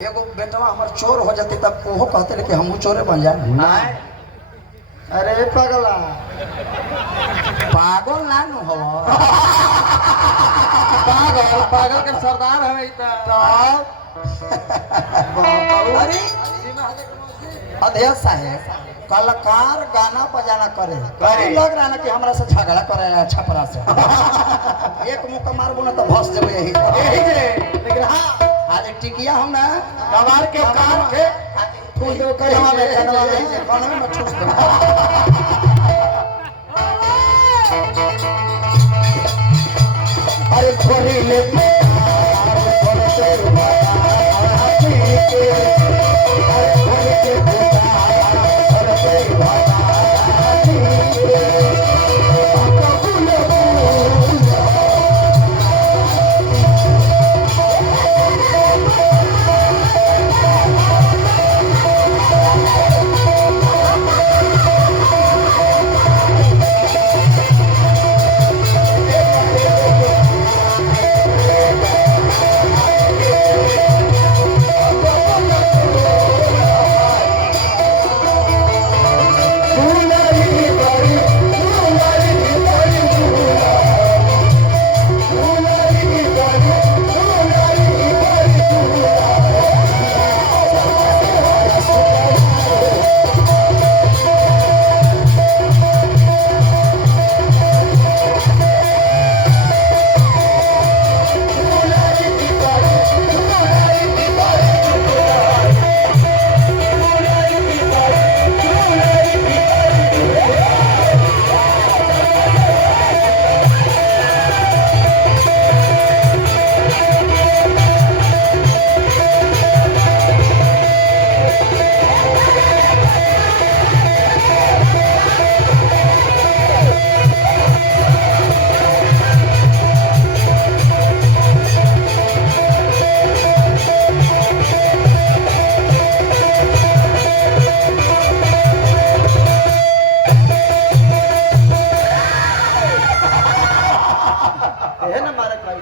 एगो बेटवा हमर चोर हो जाते तब ओहो कहते कि हमहू चोरे बन जाए। अरे पगला पागल ना नु हो पागल पागल के सरदार है अरे अध्यक्ष साहेब कलाकार गाना बजाना करे लग रहा ना कि हमरा से झगड़ा करे छपरा से एक मुक्का मारबो ना तो भस देबो यही लेकिन हां आज टिकिया हम ना कबार के कान के ठूस दो कनवा में कनवा में ठूस दो। अरे खोरी ले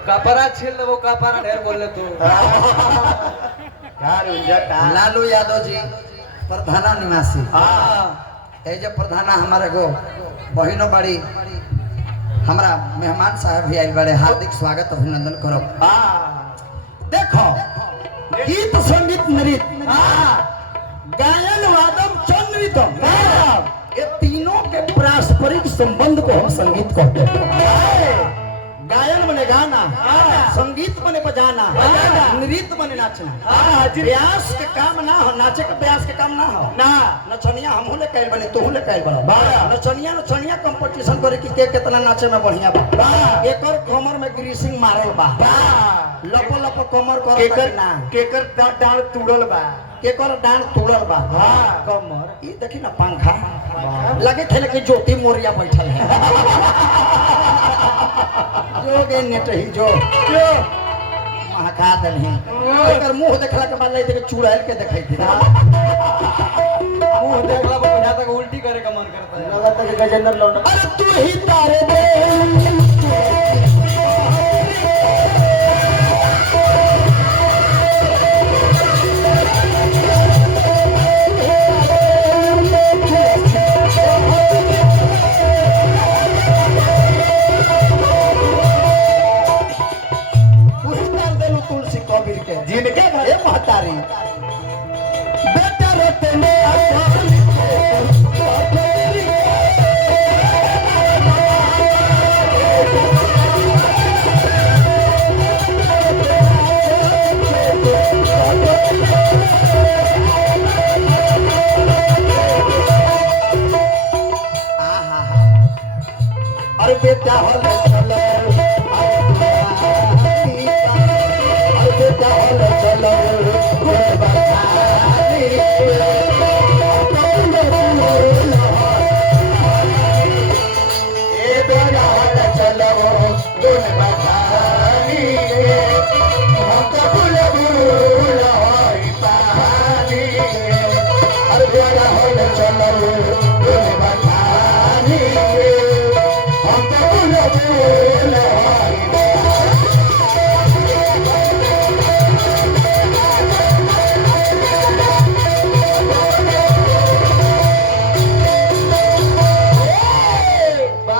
कपड़ा छील दो कपड़ा ढेर बोल ले तू लालू यादव जी प्रधाना निवासी ए जे प्रधाना हमारे गो बहिनो बड़ी हमरा मेहमान साहब भी आइल बड़े हार्दिक स्वागत अभिनंदन करो। देखो गीत संगीत नृत्य गायन वादन चंद्रितम ये तीनों के पारस्परिक संबंध को हम संगीत कहते हैं। गायन बने गाना, संगीत बने बजाना, नृत्य बने नाचना। ब्यास के काम ना हो, नाचे के ब्यास के काम ना हो ना। नचनिया हमहू ले कैल बने तोहू ले कैल बड़ा नचनिया कंपटीशन करे कि के कितना नाचे में बढ़िया बा। एकर कमर में ग्रीसिंग मारल बा, लपो लपो कमर कर ना केकर डांड तुड़ल बा, केकर डांड तुड़ल बा कमर। ई देखी ना पंखा लगे थे कि ज्योति मोरिया बैठल है जोगे नेट ही जो महका दलही एकर मुंह देखला के बाद लगे चुड़ैल के देखै थी मुंह देखला पर बुझा तक उल्टी करे का मन करता है। लगता है गजेंद्र लौंडा। अरे तू ही तारे दे जिनके घरे महतारी